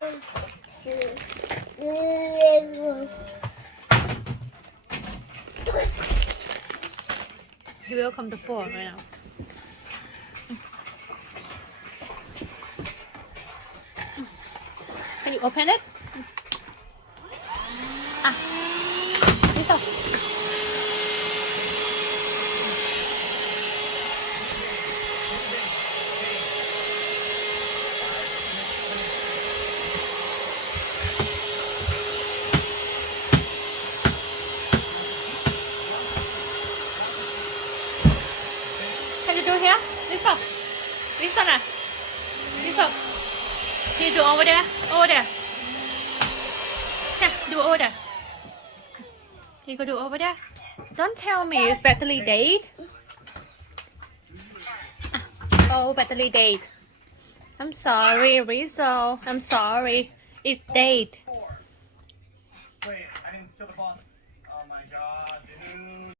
He will come to four right now. Can you open it? Ah, this off. Can you do here? This off. This one. This off. Can you do over there? Over there. Yeah, do over there. Can you go do over there? Don't tell me it's battery dead. Oh, battery dead. I'm sorry, Rizzo. I'm sorry. It's dead. Wait, I didn't steal the bus. Oh my god, dude.